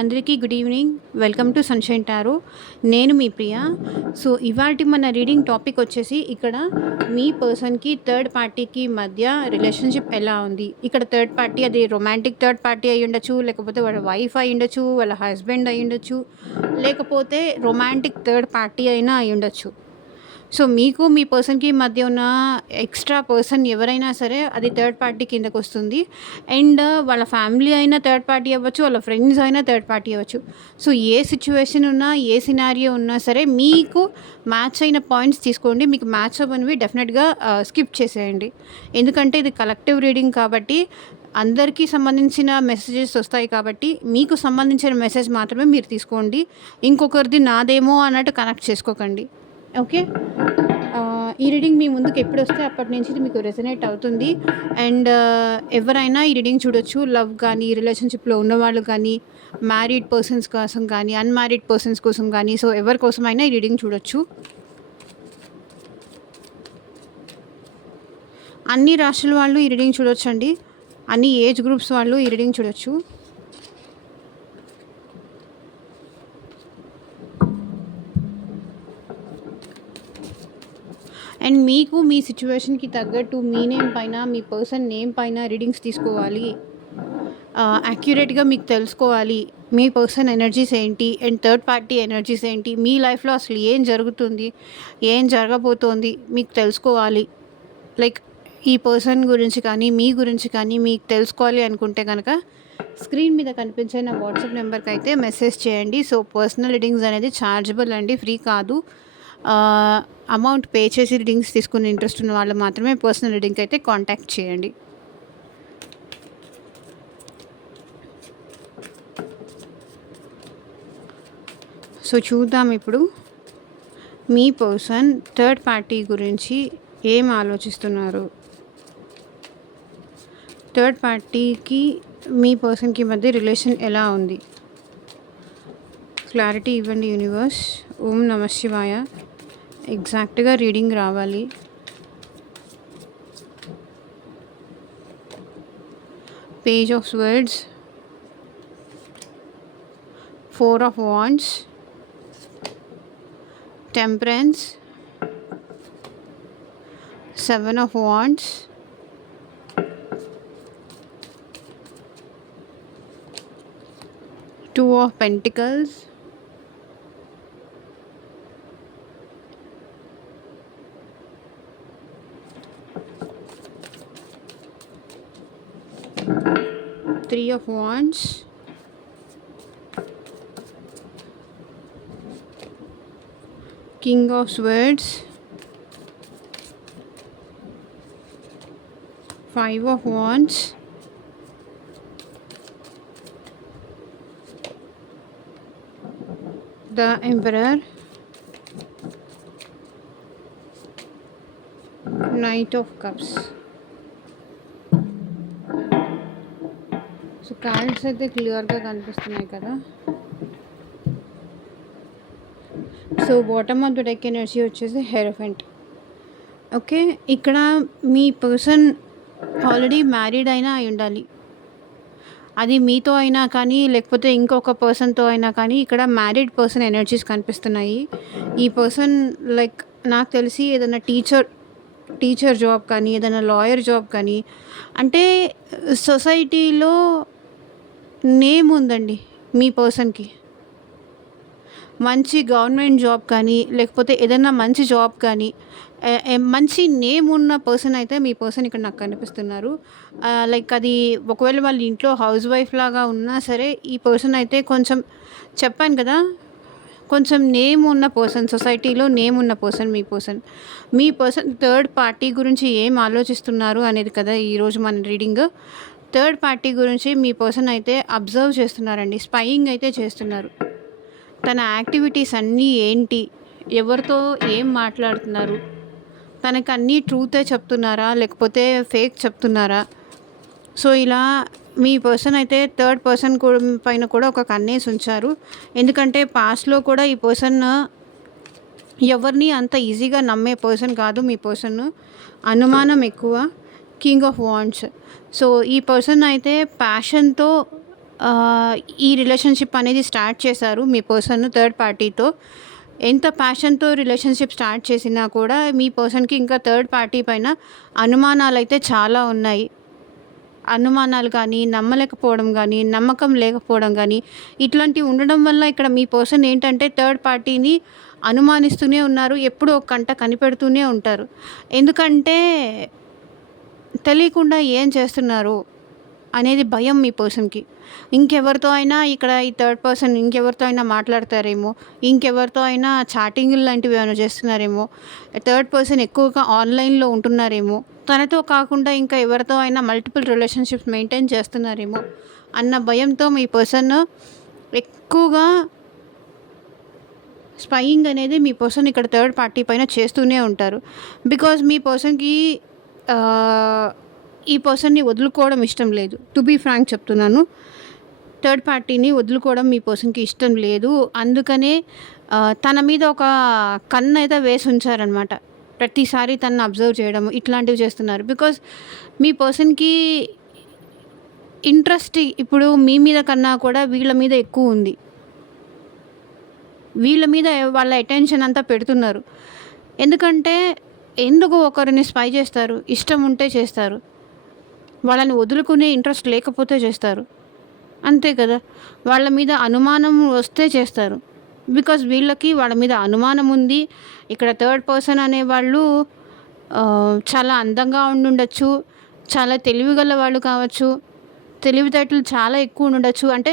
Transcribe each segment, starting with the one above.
అందరికీ good evening. Welcome to sunshine tarot. నేను మీ ప్రియ. So, ఇవాల్టి మన రీడింగ్ టాపిక్ వచ్చేసి ఇక్కడ మీ పర్సన్‌కి, థర్డ్ పార్టీకి మధ్య రిలేషన్‌షిప్ ఎలా ఉంది? ఇక్కడ థర్డ్ పార్టీ అది రొమాంటిక్ థర్డ్ పార్టీ అయ్యుండొచ్చు, లేకపోతే వాళ్ళ వైఫ్ అయ్యుండొచ్చు, వాళ్ళ హస్బెండ్ అయ్యుండొచ్చు, లేకపోతే రొమాంటిక్ థర్డ్ పార్టీ అయినా అయ్యుండొచ్చు. సో, మీకు మీ పర్సన్‌కి మధ్య ఉన్న ఎక్స్‌ట్రా పర్సన్ ఎవరైనా సరే అది థర్డ్ పార్టీ కిందకొస్తుంది. అండ్ వాళ్ళ ఫ్యామిలీ అయినా థర్డ్ పార్టీ అవ్వచ్చు, వాళ్ళ ఫ్రెండ్స్ అయినా థర్డ్ పార్టీ అవ్వచ్చు. సో, ఏ సిట్యుయేషన్ ఉన్నా, ఏ సినారియో ఉన్నా సరే మీకు మ్యాచ్ అయిన పాయింట్స్ తీసుకోండి. మీకు మ్యాచ్ అవ్వనివి డెఫినెట్‌గా స్కిప్ చేసేయండి. ఎందుకంటే ఇది కలెక్టివ్ రీడింగ్ కాబట్టి అందరికీ సంబంధించిన మెసేజెస్ వస్తాయి కాబట్టి మీకు సంబంధించిన మెసేజ్ మాత్రమే మీరు తీసుకోండి. ఇంకొకరిది నాదేమో అన్నట్టు కనెక్ట్ చేసుకోకండి. ఓకే. ఈ రీడింగ్ మీ ముందుకు ఎప్పుడొస్తే అప్పటి నుంచి ఇది మీకు రెసొనేట్ అవుతుంది. అండ్ ఎవరైనా ఈ రీడింగ్ చూడొచ్చు. లవ్ కానీ, రిలేషన్‌షిప్‌లో ఉన్నవాళ్ళు కానీ, మ్యారీడ్ పర్సన్స్ కోసం కానీ, అన్‌మ్యారీడ్ పర్సన్స్ కోసం కానీ, సో ఎవరి కోసమైనా ఈ రీడింగ్ చూడొచ్చు. అన్ని రాశుల వాళ్ళు ఈ రీడింగ్ చూడొచ్చండి. అన్ని ఏజ్ గ్రూప్స్ వాళ్ళు ఈ రీడింగ్ చూడొచ్చు. అండ్ మీకు మీ సిచ్యువేషన్‌కి తగ్గట్టు మీ నేమ్ పైన, మీ పర్సన్ నేమ్ పైన రీడింగ్స్ తీసుకోవాలి. యాక్యురేట్‌గా మీకు తెలుసుకోవాలి. మీ పర్సన్ ఎనర్జీస్ ఏంటి? అండ్ థర్డ్ పార్టీ ఎనర్జీస్ ఏంటి? మీ లైఫ్‌లో అసలు ఏం జరుగుతుంది? ఏం జరగబోతోంది? మీకు తెలుసుకోవాలి. లైక్ ఈ పర్సన్ గురించి కానీ, మీ గురించి కానీ మీకు తెలుసుకోవాలి అనుకుంటే గనక స్క్రీన్ మీద కనిపించే నా వాట్సాప్ నెంబర్‌కి అయితే మెసేజ్ చేయండి. సో, పర్సనల్ రీడింగ్స్ అనేది ఛార్జబుల్ అండి, ఫ్రీ కాదు. అమౌంట్ పే చేసి రీడింగ్స్ తీసుకునే ఇంట్రెస్ట్ ఉన్న వాళ్ళు మాత్రమే పర్సనల్ రీడింగ్కి అయితే కాంటాక్ట్ చేయండి. సో, చూద్దాం ఇప్పుడు మీ పర్సన్ థర్డ్ పార్టీ గురించి ఏం ఆలోచిస్తున్నారు? థర్డ్ పార్టీకి మీ పర్సన్‌కి మధ్య రిలేషన్ ఎలా ఉంది? క్లారిటీ ఇవ్వండి యూనివర్స్. ఓం నమః శివాయ. ఎగ్జాక్ట్‌గా రీడింగ్ రావాలి. Page of swords, 4 of wands, temperance, 7 of wands, Two of Pentacles, Three of Wands, King of Swords, 5 of Wands, the Emperor, Knight of Cups. So cards అయితే క్లియర్గా కనిపిస్తున్నాయి కదా. So bottom of the deck energy వచ్చేసి hierophant. Okay, ఇక్కడ మీ person already married అయినా అయి ఉండాలి. అది మీతో అయినా కానీ, లేకపోతే ఇంకొక పర్సన్తో అయినా కానీ ఇక్కడ మ్యారీడ్ పర్సన్ ఎనర్జీస్ కనిపిస్తున్నాయి. ఈ పర్సన్ లైక్ నాకు తెలిసి ఏదైనా టీచర్ జాబ్ కానీ, ఏదైనా లాయర్ జాబ్ కానీ, అంటే సొసైటీలో నేమ్ ఉందండి మీ పర్సన్‌కి. మంచి గవర్నమెంట్ జాబ్ కానీ, లేకపోతే ఏదైనా మంచి జాబ్ కానీ, మంచి నేమ్ ఉన్న పర్సన్ అయితే మీ పర్సన్ ఇక్కడ నాకు కనిపిస్తున్నారు. లైక్ అది ఒకవేళ వాళ్ళ ఇంట్లో హౌస్ వైఫ్ లాగా ఉన్నా సరే, ఈ పర్సన్ అయితే కొంచెం చెప్పాను కదా, కొంచెం నేమ్ ఉన్న పర్సన్, సొసైటీలో నేమ్ ఉన్న పర్సన్ మీ పర్సన్ థర్డ్ పార్టీ గురించి ఏం ఆలోచిస్తున్నారు అనేది కదా ఈరోజు మన రీడింగ్. థర్డ్ పార్టీ గురించి మీ పర్సన్ అయితే అబ్జర్వ్ చేస్తున్నారండి, స్పైయింగ్ అయితే చేస్తున్నారు. తన యాక్టివిటీస్ అన్నీ ఏంటి, ఎవరితో ఏం మాట్లాడుతున్నారు, తనకు అన్నీ ట్రూతే చెప్తున్నారా లేకపోతే ఫేక్ చెప్తున్నారా? సో ఇలా మీ పర్సన్ అయితే థర్డ్ పర్సన్ పైన కూడా ఒక కన్నేసి ఉంచారు. ఎందుకంటే పాస్ట్లో కూడా ఈ పర్సన్ ఎవరిని అంత ఈజీగా నమ్మే పర్సన్ కాదు మీ పర్సన్. అనుమానం ఎక్కువ. King of wands. సో ఈ పర్సన్ అయితే ప్యాషన్తో ఆహ్, ఈ రిలేషన్‌షిప్ అనేది స్టార్ట్ చేశారు మీ పర్సన్ థర్డ్ పార్టీతో. ఎంత ప్యాషన్‌తో రిలేషన్‌షిప్ స్టార్ట్ చేసినా కూడా మీ పర్సన్‌కి ఇంకా థర్డ్ పార్టీ పైన అనుమానాలైతే చాలా ఉన్నాయి. అనుమానాలు కానీ, నమ్మలేకపోవడం గానీ, నమ్మకం లేకపోవడం గానీ, ఇట్లాంటివి ఉండడం వల్ల ఇక్కడ మీ పర్సన్ ఏంటంటే థర్డ్ పార్టీని అనుమానిస్తూనే ఉన్నారు. ఎప్పుడూ ఒక కంట కనిపెడుతూనే ఉంటారు. ఎందుకంటే తెలియకుండా ఏం చేస్తున్నారు అనేది భయం మీ పర్సన్‌కి. ఇంకెవరితో అయినా ఇక్కడ ఈ థర్డ్ పర్సన్ ఇంకెవరితో అయినా మాట్లాడతారేమో, ఇంకెవరితో అయినా చాటింగులు లాంటివి ఏమైనా చేస్తున్నారేమో, థర్డ్ పర్సన్ ఎక్కువగా ఆన్‌లైన్‌లో ఉంటున్నారేమో, తనతో కాకుండా ఇంకా ఎవరితో అయినా మల్టిపుల్ రిలేషన్‌షిప్స్ మెయింటైన్ చేస్తున్నారేమో అన్న భయంతో మీ పర్సన్ ఎక్కువగా స్పైయింగ్ అనేది మీ పర్సన్ ఇక్కడ థర్డ్ పార్టీ పైన చేస్తూనే ఉంటారు. బికాజ్ మీ పర్సన్‌కి ఆహ్, ఈ పర్సన్‌ని వదులుకోవడం ఇష్టం లేదు. టు బీ ఫ్రాంక్ చెప్తున్నాను. థర్డ్ పార్టీని వదులుకోవడం మీ పర్సన్‌కి ఇష్టం లేదు. అందుకనే తన మీద ఒక కన్నయితే వేసి ఉంచారనమాట. ప్రతిసారి తనని అబ్జర్వ్ చేయడం ఇట్లాంటివి చేస్తున్నారు. బికాజ్ మీ పర్సన్‌కి ఇంట్రెస్ట్ ఇప్పుడు మీ మీద కన్నా కూడా వీళ్ళ మీద ఎక్కువుంది. వీళ్ళ మీద వాళ్ళ అటెన్షన్ అంతా పెడుతున్నారు. ఎందుకంటే ఎందుకు ఒకరిని స్పై చేస్తారు? ఇష్టం ఉంటే చేస్తారు. వాళ్ళని వదులుకునే ఇంట్రెస్ట్ లేకపోతే చేస్తారు. అంతే కదా! వాళ్ళ మీద అనుమానం వస్తే చేస్తారు. బికాజ్ వీళ్ళకి వాళ్ళ మీద అనుమానం ఉంది. ఇక్కడ థర్డ్ పర్సన్ అనేవాళ్ళు చాలా అందంగా ఉండుండొచ్చు. చాలా తెలివిగల వాళ్ళు కావచ్చు. తెలివితేటలు చాలా ఎక్కువ ఉండుండొచ్చు. అంటే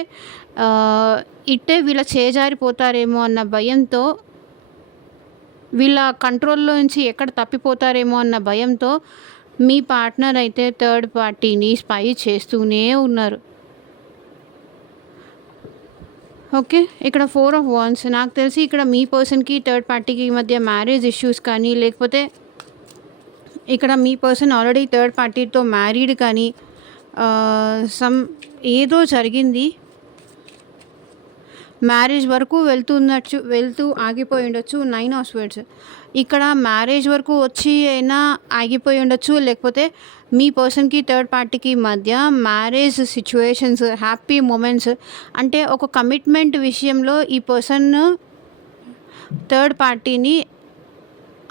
ఇట్టే వీళ్ళ చేజారిపోతారేమో అన్న భయంతో, వీళ్ళ కంట్రోల్‌లో నుంచి ఎక్కడ తప్పిపోతారేమో అన్న భయంతో మీ పార్ట్నర్ అయితే థర్డ్ పార్టీని స్పై చేస్తూనే ఉన్నారు. ఓకే. ఇక్కడ 4 ఆఫ్ వాండ్స్ నాకు తెలిసి ఇక్కడ మీ పర్సన్‌కి థర్డ్ పార్టీకి మధ్య మ్యారేజ్ ఇష్యూస్ కానీ, లేకపోతే ఇక్కడ మీ పర్సన్ ఆల్రెడీ థర్డ్ పార్టీతో మ్యారీడ్ కానీ సమ్ ఏదో జరిగింది. మ్యారేజ్ వరకు వెళ్తూ ఆగిపోయి ఉండొచ్చు. 9 ఆఫ్ స్వర్డ్స్ ఇక్కడ మ్యారేజ్ వరకు వచ్చి అయినా ఆగిపోయి ఉండొచ్చు. లేకపోతే మీ పర్సన్‌కి థర్డ్ పార్టీకి మధ్య మ్యారేజ్ సిట్యుయేషన్స్, హ్యాపీ మూమెంట్స్ అంటే ఒక కమిట్మెంట్ విషయంలో ఈ పర్సన్ థర్డ్ పార్టీని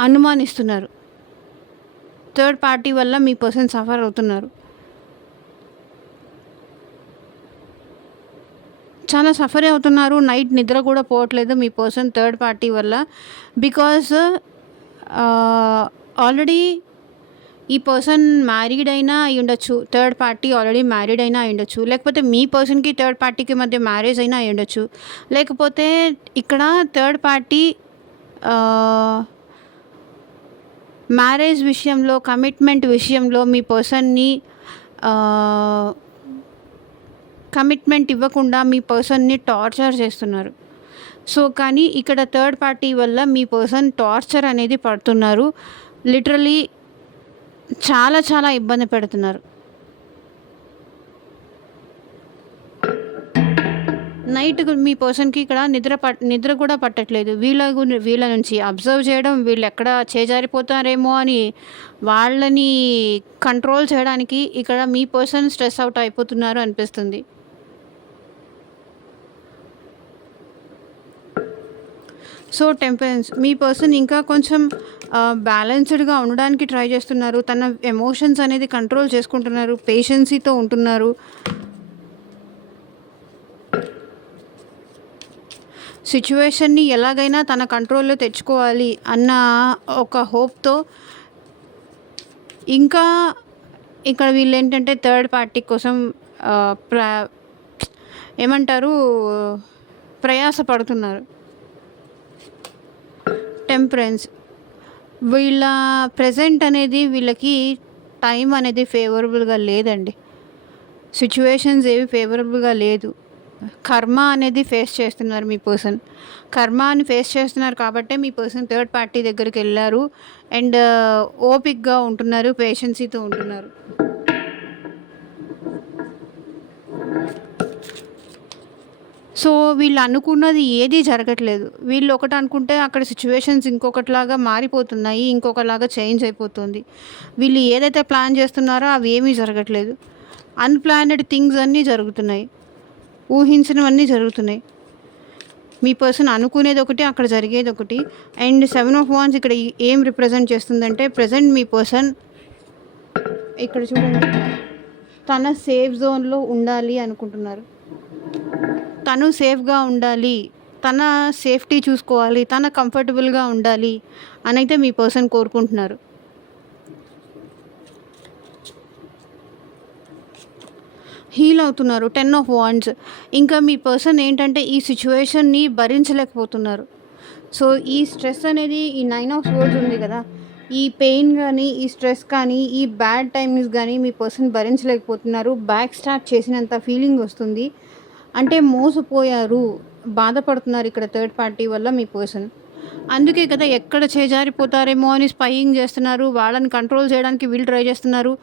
అనుమానిస్తున్నారు. థర్డ్ పార్టీ వల్ల మీ పర్సన్ సఫర్ అవుతున్నారు. చాలా సఫర్ అవుతున్నారు. నైట్ నిద్ర కూడా పోవట్లేదు మీ పర్సన్ థర్డ్ పార్టీ వల్ల. బికాజ్ ఆల్రెడీ ఈ పర్సన్ మ్యారీడ్ అయినా అయి ఉండొచ్చు. థర్డ్ పార్టీ ఆల్రెడీ మ్యారీడ్ అయినా అయి ఉండొచ్చు. లేకపోతే మీ పర్సన్‌కి థర్డ్ పార్టీకి మధ్య మ్యారేజ్ అయినా అయి ఉండొచ్చు. లేకపోతే ఇక్కడ థర్డ్ పార్టీ మ్యారేజ్ విషయంలో, కమిట్మెంట్ విషయంలో మీ పర్సన్‌ని కమిట్మెంట్ ఇవ్వకుండా మీ పర్సన్‌ని టార్చర్ చేస్తున్నారు. సో, కానీ ఇక్కడ థర్డ్ పార్టీ వల్ల మీ పర్సన్ టార్చర్ అనేది పడుతున్నారు. లిటరల్లీ చాలా చాలా ఇబ్బంది పెడుతున్నారు. నైట్ మీ పర్సన్‌కి ఇక్కడ నిద్ర కూడా పట్టట్లేదు. వీళ్ళ నుంచి అబ్జర్వ్ చేయడం, వీళ్ళెక్కడ చేజారిపోతారేమో అని వాళ్ళని కంట్రోల్ చేయడానికి ఇక్కడ మీ పర్సన్ స్ట్రెస్ అవుట్ అయిపోతున్నారు అనిపిస్తుంది. సో, టెంపరెన్స్ మీ పర్సన్ ఇంకా కొంచెం బ్యాలెన్స్డ్‌గా ఉండడానికి ట్రై చేస్తున్నారు. తన ఎమోషన్స్ అనేది కంట్రోల్ చేసుకుంటున్నారు. పేషెన్సీతో ఉంటున్నారు. సిట్యుయేషన్‌ని ఎలాగైనా తన కంట్రోల్‌లో తెచ్చుకోవాలి అన్న ఒక హోప్‌తో ఇంకా ఇక్కడ వీళ్ళేంటంటే థర్డ్ పార్టీ కోసం ఆహ్, ప్ర ఏమంటారు ప్రయాస పడుతున్నారు. టెంపరెన్స్ వీళ్ళ ప్రెజెంట్ అనేది వీళ్ళకి టైం అనేది ఫేవరబుల్‌గా లేదండి. సిట్యుయేషన్స్ ఏవి ఫేవరబుల్‌గా లేదు. కర్మ అనేది ఫేస్ చేస్తున్నారు మీ పర్సన్. కర్మని ఫేస్ చేస్తున్నారు కాబట్టే మీ పర్సన్ థర్డ్ పార్టీ దగ్గరికి వెళ్లారు. అండ్ ఓపికగా ఉంటున్నారు. పేషెన్సీతో ఉంటున్నారు. సో, వీళ్ళు అనుకున్నది ఏదీ జరగట్లేదు. వీళ్ళు ఒకటి అనుకుంటే అక్కడ సిట్యుయేషన్స్ ఇంకొకటిలాగా మారిపోతున్నాయి. ఇంకొకలాగా చేంజ్ అయిపోతుంది. వీళ్ళు ఏదైతే ప్లాన్ చేస్తున్నారో అవి ఏమీ జరగట్లేదు. అన్‌ప్లానెడ్ థింగ్స్ అన్నీ జరుగుతున్నాయి. ఊహించినవన్నీ జరుగుతున్నాయి. మీ పర్సన్ అనుకునేది ఒకటి, అక్కడ జరిగేది ఒకటి. అండ్ 7 ఆఫ్ వాండ్స్ ఇక్కడ ఏం రిప్రజెంట్ చేస్తుందంటే, ప్రెజెంట్ మీ పర్సన్ ఇక్కడ చూడండి, తన సేఫ్ జోన్లో ఉండాలి అనుకుంటున్నారు. తను సేఫ్గా ఉండాలి, తన సేఫ్టీ చూసుకోవాలి, తన కంఫర్టబుల్గా ఉండాలి అని అయితే మీ పర్సన్ కోరుకుంటున్నారు. హీల్ అవుతున్నారు. 10 ఆఫ్ వాండ్స్. ఇంకా మీ పర్సన్ ఏంటంటే ఈ సిచ్యువేషన్ని భరించలేకపోతున్నారు. సో ఈ స్ట్రెస్ అనేది, ఈ 9 ఆఫ్ స్వర్డ్స్ ఉంది కదా, ఈ పెయిన్ కానీ, ఈ స్ట్రెస్ కానీ, ఈ బ్యాడ్ టైమ్స్ కానీ మీ పర్సన్ భరించలేకపోతున్నారు. బ్యాక్ స్టార్ట్ చేసినంత ఫీలింగ్ వస్తుంది. అంటే మోసపోయారు, బాధపడుతున్నారు ఇక్కడ థర్డ్ పార్టీ వల్ల మీ పర్సన్. అందుకే కదా ఎక్కడ చేజారిపోతారేమో అని స్పైయింగ్ చేస్తున్నారు. వాళ్ళని కంట్రోల్ చేయడానికి వీళ్ళు ట్రై చేస్తున్నారు.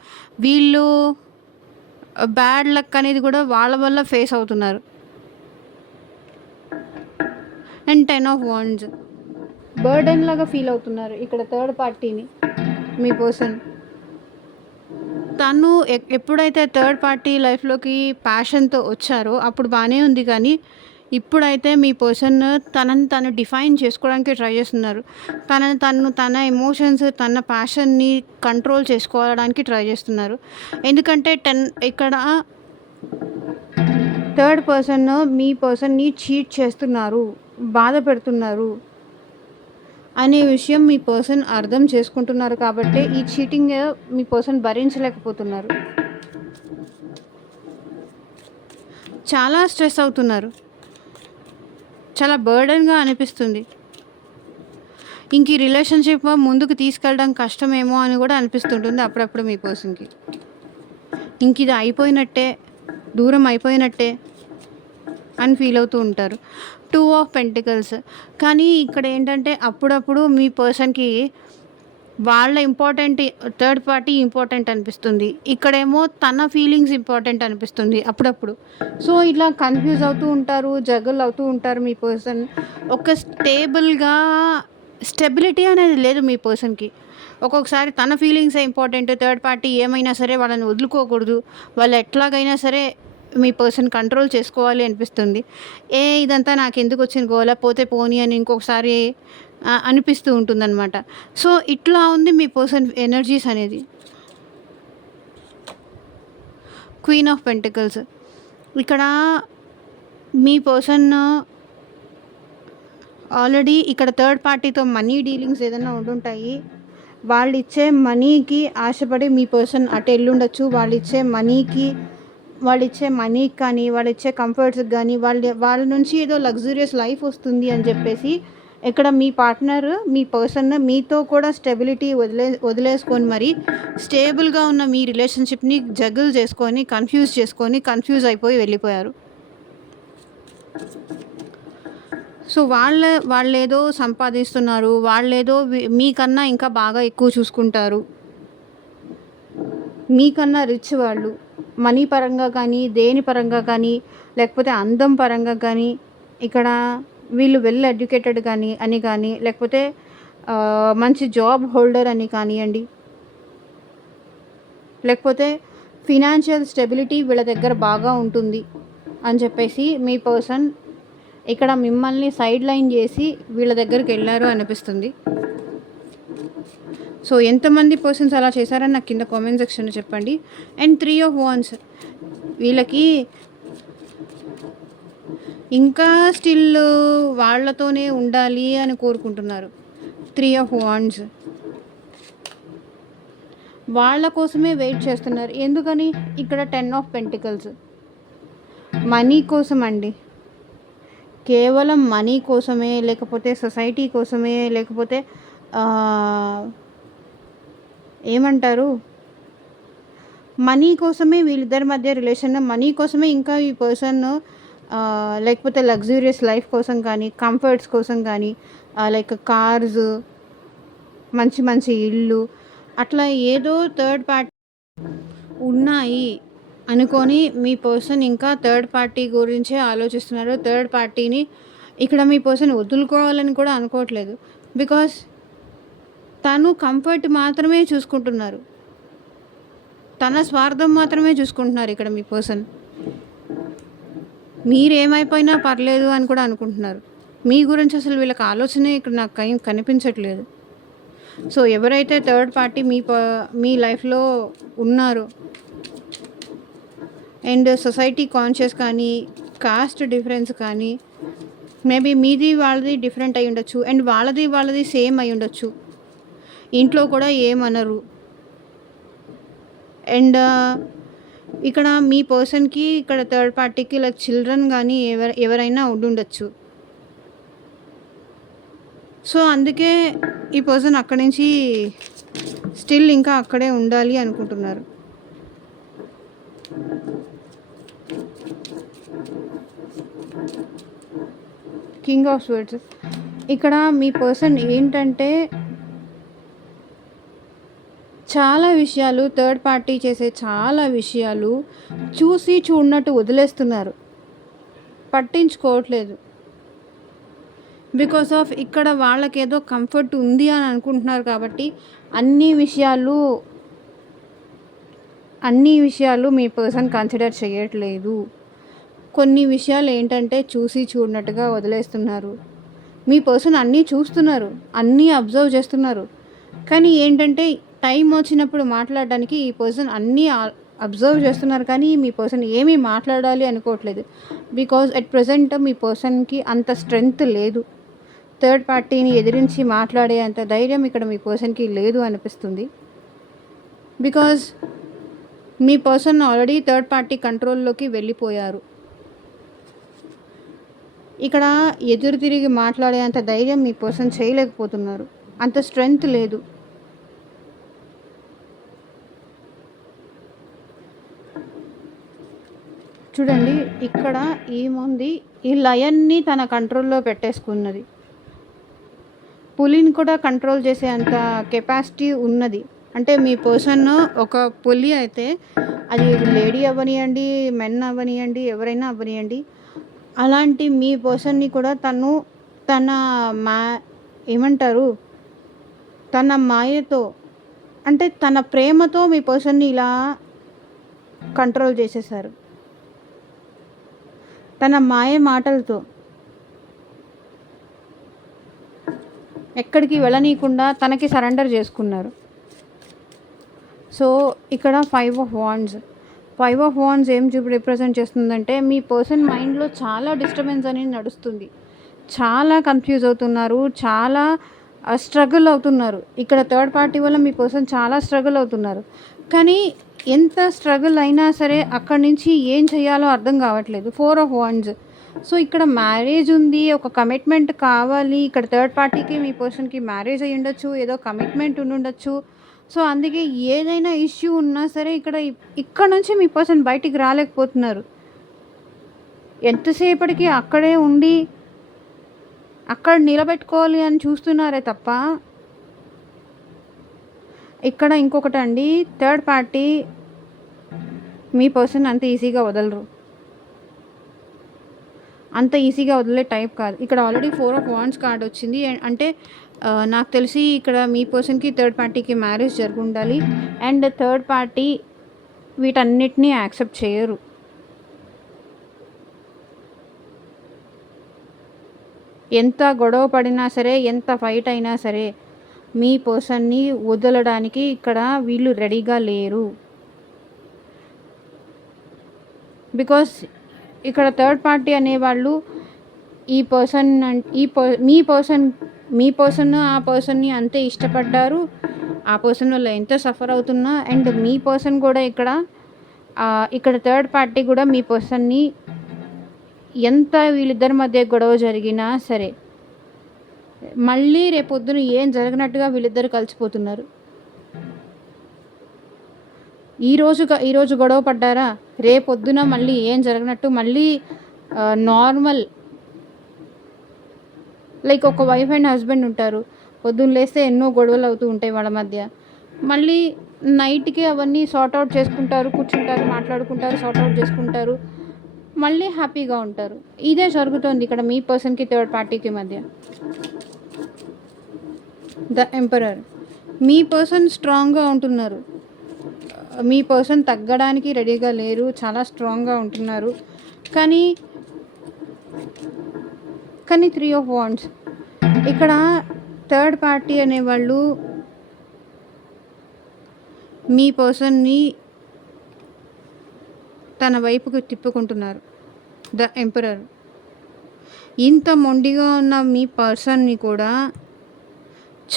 వీళ్ళు బ్యాడ్ లక్ అనేది కూడా వాళ్ళ వల్ల ఫేస్ అవుతున్నారు. And 10 of wands. బర్డెన్ లాగా ఫీల్ అవుతున్నారు ఇక్కడ థర్డ్ పార్టీని మీ పర్సన్. తను ఎప్పుడైతే థర్డ్ పార్టీ లైఫ్లోకి ప్యాషన్తో వచ్చారో అప్పుడు బాగానే ఉంది, కానీ ఇప్పుడైతే మీ పర్సన్ తనని తను డిఫైన్ చేసుకోవడానికి ట్రై చేస్తున్నారు. తన ఎమోషన్స్, తన ప్యాషన్ని కంట్రోల్ చేసుకోవడానికి ట్రై చేస్తున్నారు. ఎందుకంటే ఇక్కడ థర్డ్ పర్సన్ మీ పర్సన్ని చీట్ చేస్తున్నారు, బాధ పెడుతున్నారు అనే విషయం మీ పర్సన్ అర్థం చేసుకుంటున్నారు. కాబట్టి ఈ చీటింగ్ మీ పర్సన్ భరించలేకపోతున్నారు. చాలా స్ట్రెస్ అవుతున్నారు, చాలా బర్డెన్గా అనిపిస్తుంది. ఇంక ఈ రిలేషన్షిప్ ముందుకు తీసుకెళ్ళడం కష్టమేమో అని కూడా అనిపిస్తుంటుంది అప్పుడప్పుడు మీ పర్సన్కి. ఇంక ఇది అయిపోయినట్టే, దూరం అయిపోయినట్టే అని ఫీల్ అవుతూ ఉంటారు. 2 ఆఫ్ పెంటికల్స్. కానీ ఇక్కడ ఏంటంటే అప్పుడప్పుడు మీ పర్సన్కి వాళ్ళ థర్డ్ పార్టీ ఇంపార్టెంట్ అనిపిస్తుంది. ఇక్కడేమో తన ఫీలింగ్స్ ఇంపార్టెంట్ అనిపిస్తుంది అప్పుడప్పుడు. సో ఇట్లా కన్ఫ్యూజ్ అవుతూ ఉంటారు, జగల్ అవుతూ ఉంటారు మీ పర్సన్. ఒక స్టెబిలిటీ అనేది లేదు మీ పర్సన్కి. ఒక్కొక్కసారి తన ఫీలింగ్సే ఇంపార్టెంట్, థర్డ్ పార్టీ ఏమైనా సరే వాళ్ళని వదులుకోకూడదు, వాళ్ళు ఎట్లాగైనా సరే మీ పర్సన్ కంట్రోల్ చేసుకోవాలి అనిపిస్తుంది. ఇదంతా నాకు ఎందుకు వచ్చిన గోల, పోతే పోనీ అని ఇంకొకసారి అనిపిస్తూ ఉంటుందన్నమాట. సో ఇట్లా ఉంది మీ పర్సన్ ఎనర్జీస్ అనేది. Queen of pentacles. ఇక్కడ మీ పర్సన్ ఆల్రెడీ ఇక్కడ థర్డ్ పార్టీతో మనీ డీలింగ్స్ ఏదైనా ఉండుంటాయి. వాళ్ళు ఇచ్చే మనీకి ఆశపడి మీ పర్సన్ అటు వెళ్ళుండొచ్చు. వాళ్ళు ఇచ్చే మనీకి కానీ, వాళ్ళు ఇచ్చే కంఫర్ట్స్కి కానీ, వాళ్ళ నుంచి ఏదో లగ్జూరియస్ లైఫ్ వస్తుంది అని చెప్పేసి ఇక్కడ మీ పార్ట్నర్, మీ పర్సన్ మీతో కూడా స్టెబిలిటీ వదిలేసుకొని మరి స్టేబుల్గా ఉన్న మీ రిలేషన్షిప్ని జగుల్ చేసుకొని, కన్ఫ్యూజ్ అయిపోయి వెళ్ళిపోయారు. సో వాళ్ళేదో సంపాదిస్తున్నారు, వాళ్ళేదో మీకన్నా ఇంకా బాగా ఎక్కువ చూసుకుంటారు, మీకన్నా రిచ్ వాళ్ళు, మనీ పరంగా కానీ, దేని పరంగా కానీ, లేకపోతే అందం పరంగా కానీ, ఇక్కడ వీళ్ళు వెల్ ఎడ్యుకేటెడ్ కానీ, లేకపోతే మంచి జాబ్ హోల్డర్ అని కానివ్వండి, లేకపోతే ఫినాన్షియల్ స్టెబిలిటీ వీళ్ళ దగ్గర బాగా ఉంటుంది అని చెప్పేసి మీ పర్సన్ ఇక్కడ మిమ్మల్ని సైడ్ లైన్ చేసి వీళ్ళ దగ్గరికి వెళ్ళారు అనిపిస్తుంది. సో ఎంతమంది పర్సన్స్ అలా చేశారని నాకు కింద కామెంట్ సెక్షన్లో చెప్పండి. And 3 of wands. వీళ్ళకి ఇంకా స్టిల్ వాళ్ళతోనే ఉండాలి అని కోరుకుంటున్నారు. 3 ఆఫ్ వాండ్స్. వాళ్ళ కోసమే వెయిట్ చేస్తున్నారు. ఎందుకని? ఇక్కడ 10 ఆఫ్ పెంటికల్స్. మనీ కోసం అండి, కేవలం మనీ కోసమే, లేకపోతే సొసైటీ కోసమే, లేకపోతే ఏమంటారు, మనీ కోసమే వీళ్ళిద్దరి మధ్య రిలేషన్. మనీ కోసమే ఇంకా ఈ పర్సన్ లేకపోతే లగ్జూరియస్ లైఫ్ కోసం కానీ, కంఫర్ట్స్ కోసం కానీ, లైక్ కార్స్, మంచి ఇల్లు, అట్లా ఏదో థర్డ్ పార్టీ ఉన్నాయి అనుకొని మీ పర్సన్ ఇంకా థర్డ్ పార్టీ గురించే ఆలోచిస్తున్నారు. థర్డ్ పార్టీని ఇక్కడ మీ పర్సన్ వదులుకోవాలని కూడా అనుకోవట్లేదు. బికాస్ తను కంఫర్ట్ మాత్రమే చూసుకుంటున్నారు, తన స్వార్థం మాత్రమే చూసుకుంటున్నారు ఇక్కడ మీ పర్సన్. మీరేమైపోయినా పర్లేదు అని కూడా అనుకుంటున్నారు. మీ గురించి అసలు వీళ్ళకి ఆలోచనే ఇక్కడ నాకు కనిపించట్లేదు. సో, ఎవరైతే థర్డ్ పార్టీ మీ లైఫ్‌లో ఉన్నారో అండ్ సొసైటీ కాన్షియస్ కానీ, కాస్ట్ డిఫరెన్స్ కానీ, మేబీ మీది వాళ్ళది డిఫరెంట్ అయ్యుండొచ్చు. అండ్ వాళ్ళది సేమ్ అయ్యుండొచ్చు. ఇంట్లో కూడా ఏమనరు. అండ్ ఇక్కడ మీ పర్సన్‌కి ఇక్కడ థర్డ్ పార్టీకి లైక్ చిల్డ్రన్ గానీ ఎవరైనా ఉండుండొచ్చు. సో, అందుకే ఈ పర్సన్ అక్కడి నుంచి స్టిల్ ఇంకా అక్కడే ఉండాలి అనుకుంటున్నారు. King of swords. ఇక్కడ మీ పర్సన్ ఏంటంటే చాలా విషయాలు థర్డ్ పార్టీ చేసే చాలా విషయాలు చూసి చూడనట్టు వదిలేస్తున్నారు. పట్టించుకోవట్లేదు. బికాస్ ఆఫ్ ఇక్కడ వాళ్ళకేదో కంఫర్ట్ ఉంది అని అనుకుంటున్నారు కాబట్టి అన్ని విషయాలు మీ పర్సన్ కన్సిడర్ చేయట్లేదు. కొన్ని విషయాలు ఏంటంటే చూసి చూడనట్టుగా వదిలేస్తున్నారు. మీ పర్సన్ అన్నీ చూస్తున్నారు, అన్నీ అబ్జర్వ్ చేస్తున్నారు. కానీ ఏంటంటే టైం వచ్చినప్పుడు మాట్లాడడానికి ఈ పర్సన్ అన్నీ అబ్జర్వ్ చేస్తున్నారు, కానీ మీ పర్సన్ ఏమీ మాట్లాడాలి అనుకోవట్లేదు. బికాజ్ ఎట్ ప్రజెంట్ మీ పర్సన్కి అంత స్ట్రెంగ్త్ లేదు. థర్డ్ పార్టీని ఎదిరించి మాట్లాడే అంత ధైర్యం ఇక్కడ మీ పర్సన్కి లేదు అనిపిస్తుంది. Because me person already third party కంట్రోల్లోకి వెళ్ళిపోయారు. ఇక్కడ ఎదురు తిరిగి మాట్లాడే అంత ధైర్యం మీ పర్సన్ చేయలేకపోతున్నారు. అంత స్ట్రెంగ్త్ లేదు. చూడండి, ఇక్కడ ఏముంది, ఈ లయన్ని తన కంట్రోల్లో పెట్టేసుకున్నది. పులిని కూడా కంట్రోల్ చేసే అంత కెపాసిటీ ఉన్నది. అంటే మీ పర్సన్ ఒక పులి అయితే అది లేడీ అవ్వనియండి, మెన్ అవ్వనియండి, ఎవరైనా అవ్వనియండి, అలాంటి మీ పర్సన్ని కూడా తన తన మాయతో, అంటే తన ప్రేమతో మీ పర్సన్ని ఇలా కంట్రోల్ చేసేసారు. తన మాయ మాటలతో ఎక్కడికి వెళ్ళనీయకుండా తనకి సరెండర్ చేసుకున్నారు. సో ఇక్కడ 5 ఆఫ్ వాండ్స్ ఏం రిప్రజెంట్ చేస్తుందంటే మీ పర్సన్ మైండ్లో చాలా డిస్టర్బెన్స్ అనేది నడుస్తుంది. చాలా కన్ఫ్యూజ్ అవుతున్నారు, చాలా స్ట్రగుల్ అవుతున్నారు. ఇక్కడ థర్డ్ పార్టీ వల్ల మీ పర్సన్ చాలా స్ట్రగుల్ అవుతున్నారు. కానీ ఎంత స్ట్రగుల్ అయినా సరే అక్కడి నుంచి ఏం చేయాలో అర్థం కావట్లేదు. 4 ఆఫ్ వాండ్స్. సో ఇక్కడ మ్యారేజ్ ఉంది, ఒక కమిట్మెంట్ కావాలి. ఇక్కడ థర్డ్ పార్టీకి మీ పర్సన్కి మ్యారేజ్ అయ్యి ఉండొచ్చు, ఏదో కమిట్మెంట్ ఉండొచ్చు. సో అందుకే ఏదైనా ఇష్యూ ఉన్నా సరే ఇక్కడ నుంచి మీ పర్సన్ బయటికి రాలేకపోతున్నారు. ఎంతసేపటికి అక్కడే ఉండి అక్కడ నిలబెట్టుకోవాలి అని చూస్తున్నారే తప్ప. ఇక్కడ ఇంకొకటి అండి, థర్డ్ పార్టీ మీ పర్సన్ అంత ఈజీగా వదలరు. అంత ఈజీగా వదిలే టైప్ కాదు. ఇక్కడ ఆల్రెడీ 4 ఆఫ్ వాండ్స్ కార్డ్ వచ్చింది. అంటే నాకు తెలిసి ఇక్కడ మీ పర్సన్కి థర్డ్ పార్టీకి మ్యారేజ్ జరిగి ఉండాలి. అండ్ థర్డ్ పార్టీ వీటన్నిటినీ యాక్సెప్ట్ చేయరు. ఎంత గొడవ పడినా సరే, ఎంత ఫైట్ అయినా సరే మీ పర్సన్ని వదలడానికి ఇక్కడ వీళ్ళు రెడీగా లేరు. బికాస్ ఇక్కడ థర్డ్ పార్టీ అనేవాళ్ళు మీ పర్సన్ ఆ పర్సన్ని అంతే ఇష్టపడ్డారు. ఆ పర్సన్ వల్ల ఎంత సఫర్ అవుతున్నా, అండ్ మీ పర్సన్ కూడా ఇక్కడ థర్డ్ పార్టీ కూడా మీ పర్సన్ని ఎంత వీళ్ళిద్దరి మధ్య గొడవ జరిగినా సరే మళ్ళీ రేపొద్దున ఏం జరిగినట్టుగా వీళ్ళిద్దరు కలిసిపోతున్నారు. ఈరోజు గొడవ పడ్డారా, రేపొద్దున మళ్ళీ ఏం జరిగినట్టు మళ్ళీ నార్మల్. లైక్ ఒక వైఫ్ అండ్ హస్బెండ్ ఉంటారు, పొద్దున్న లేస్తే ఎన్నో గొడవలు అవుతూ ఉంటాయి వాళ్ళ మధ్య. మళ్ళీ నైట్కి అవన్నీ సార్ట్అవుట్ చేసుకుంటారు, కూర్చుంటారు, మాట్లాడుకుంటారు, సార్ట్అవుట్ చేసుకుంటారు, మళ్ళీ హ్యాపీగా ఉంటారు. ఇదే జరుగుతుంది ఇక్కడ మీ పర్సన్కి థర్డ్ పార్టీకి మధ్య. The emperor. మీ పర్సన్ స్ట్రాంగ్గా ఉంటున్నారు, మీ పర్సన్ తగ్గడానికి రెడీగా లేరు, చాలా స్ట్రాంగ్గా ఉంటున్నారు. కానీ కానీ 3 ఆఫ్ వాండ్స్ ఇక్కడ థర్డ్ పార్టీ అనేవాళ్ళు మీ పర్సన్ని తన వైపుకి తిప్పుకుంటున్నారు. The emperor. ఇంత మొండిగా ఉన్న మీ పర్సన్ని కూడా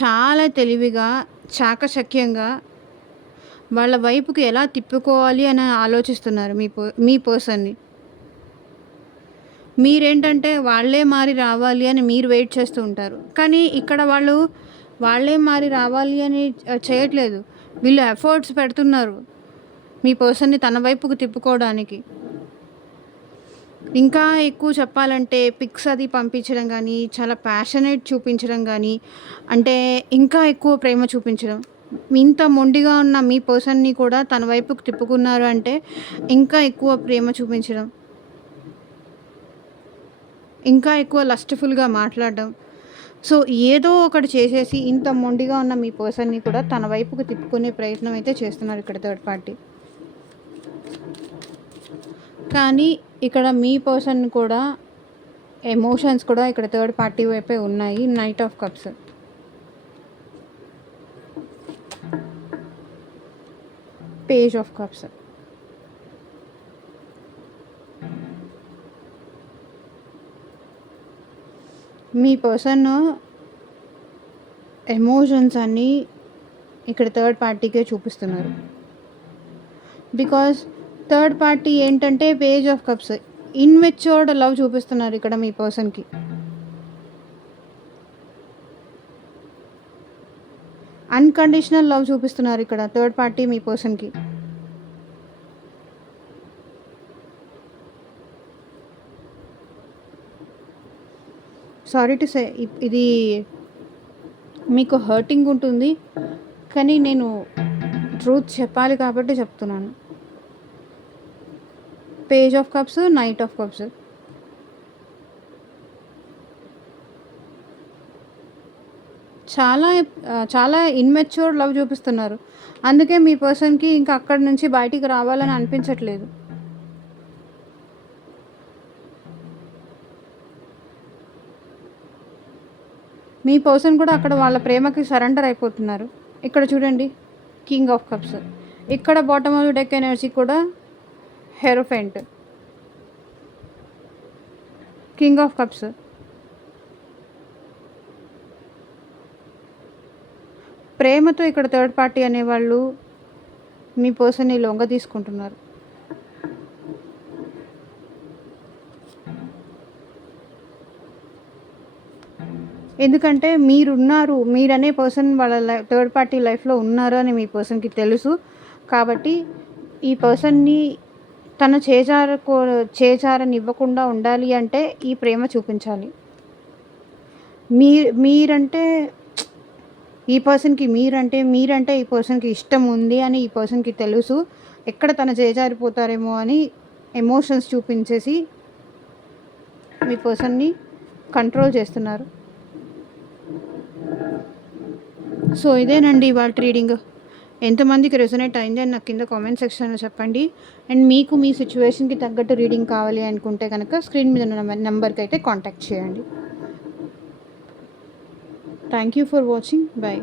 చాలా తెలివిగా, చాకచక్యంగా వాళ్ళ వైపుకి ఎలా తిప్పుకోవాలి అని ఆలోచిస్తున్నారు మీ పర్సన్ని. మీరేంటంటే వాళ్ళే మారి రావాలి అని మీరు వెయిట్ చేస్తూ ఉంటారు. కానీ ఇక్కడ వాళ్ళే మారి రావాలి అని చేయట్లేదు. వీళ్ళు ఎఫర్ట్స్ పెడుతున్నారు మీ పర్సన్ని తన వైపుకు తిప్పుకోవడానికి. ఇంకా ఎక్కువ చెప్పాలంటే పిక్స్ అది పంపించడం కానీ, చాలా ప్యాషనేట్ చూపించడం కానీ, అంటే ఇంకా ఎక్కువ ప్రేమ చూపించడం. ఇంత మొండిగా ఉన్న మీ పర్సన్ని కూడా తన వైపుకు తిప్పుకున్నారు అంటే ఇంకా ఎక్కువ ప్రేమ చూపించడం, ఇంకా ఎక్కువ లస్ట్‌ఫుల్‌గా మాట్లాడడం. సో, ఏదో ఒకటి చేసేసి ఇంత మొండిగా ఉన్న మీ పర్సన్ని కూడా తన వైపుకు తిప్పుకునే ప్రయత్నం అయితే చేస్తున్నారు ఇక్కడ థర్డ్ పార్టీ. కానీ ఇక్కడ మీ పర్సన్ కూడా ఎమోషన్స్ కూడా ఇక్కడ థర్డ్ పార్టీ వైపే ఉన్నాయి. Knight of cups. Page of cups. Me person emotions అన్నీ ఇక్కడ థర్డ్ పార్టీకే చూపిస్తున్నారు. బికాస్ థర్డ్ పార్టీ ఏంటంటే page of cups. Immatured love చూపిస్తున్నారు ఇక్కడ మీ పర్సన్కి. అన్కండిషనల్ లవ్ చూపిస్తున్నారు ఇక్కడ థర్డ్ పార్టీ మీ పర్సన్కి. సారీ టు సే, ఇది మీకు హర్టింగ్ ఉంటుంది, కానీ నేను ట్రూత్ చెప్పాలి కాబట్టి చెప్తున్నాను. Page of cups, knight of cups. చాలా ఇన్మెచ్యూర్ లవ్ చూపిస్తున్నారు. అందుకే మీ పర్సన్కి ఇంకా అక్కడి నుంచి బయటికి రావాలని అనిపించట్లేదు. మీ పర్సన్ కూడా అక్కడ వాళ్ళ ప్రేమకి సరెండర్ అయిపోతున్నారు. ఇక్కడ చూడండి, కింగ్ ఆఫ్ కప్స్. ఇక్కడ బాటమ్ ఆఫ్ డెక్ ఎనర్జీ కూడా హెరోఫెంట్. King of cups. ప్రేమతో ఇక్కడ థర్డ్ పార్టీ అనేవాళ్ళు మీ పర్సన్ని లొంగ తీసుకుంటున్నారు. ఎందుకంటే మీరనే పర్సన్ వాళ్ళ థర్డ్ పార్టీ లైఫ్లో ఉన్నారు అని మీ పర్సన్కి తెలుసు. కాబట్టి ఈ పర్సన్ని తన చేజారనివ్వకుండా ఉండాలి అంటే ఈ ప్రేమ చూపించాలి. మీరంటే ఈ పర్సన్కి మీరంటే ఈ పర్సన్కి ఇష్టం ఉంది అని ఈ పర్సన్కి తెలుసు. ఎక్కడ తన చేజారిపోతారేమో అని ఎమోషన్స్ చూపించేసి మీ పర్సన్ని కంట్రోల్ చేస్తున్నారు. సో ఇదేనండి ఇవాళ రీడింగ్. ఎంతమందికి రెజొనేట్ అయింది అని నాకు కింద కామెంట్ సెక్షన్లో చెప్పండి. అండ్ మీకు మీ సిచ్యువేషన్కి తగ్గట్టు రీడింగ్ కావాలి అనుకుంటే కనుక స్క్రీన్ మీద ఉన్న నెంబర్కి అయితే కాంటాక్ట్ చేయండి. Thank you for watching. By.